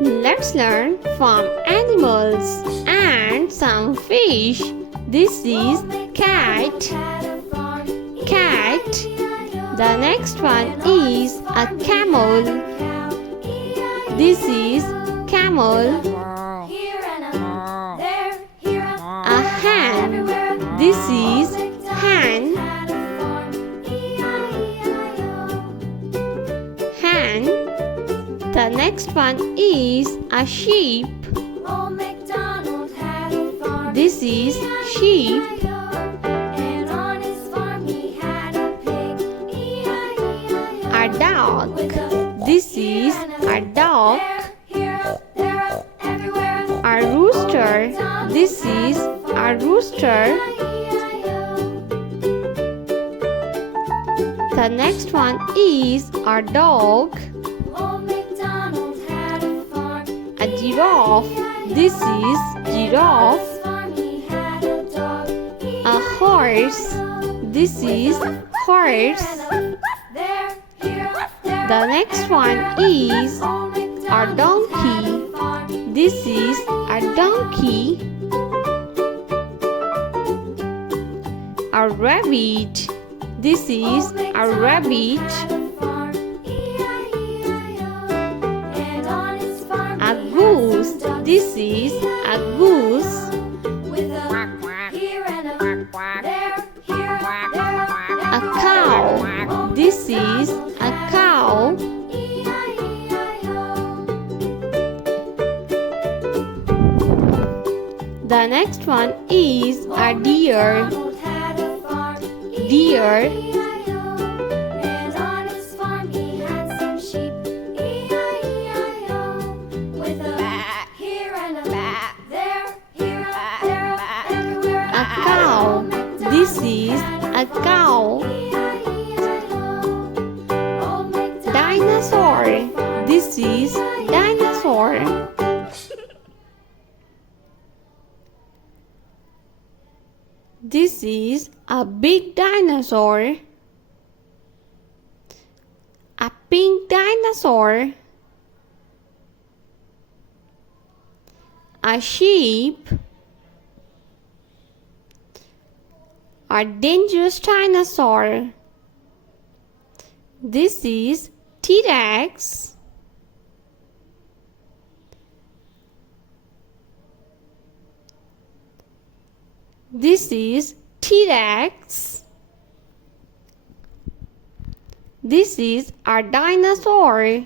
Let's learn from animals and some fish. This is cat. Cat. The next one is a camel. This is camel. A hen. This is hen. Hen. The next one is a sheep. This is sheep. A dog. This is a dog. A rooster. This is a rooster. The next one is a dog. A giraffe. This is giraffe. A horse. This is horse. The next one is a donkey. This is a donkey. A rabbit. This is a rabbit. A goose. This is a goose. A cow. This is a cow. The next one is a deer. Deer. A cow. This is a cow. Dinosaur. This is dinosaur. This is a big dinosaur. A pink dinosaur. A sheep. A dangerous dinosaur. This is T-Rex. This is T-Rex. This is a dinosaur.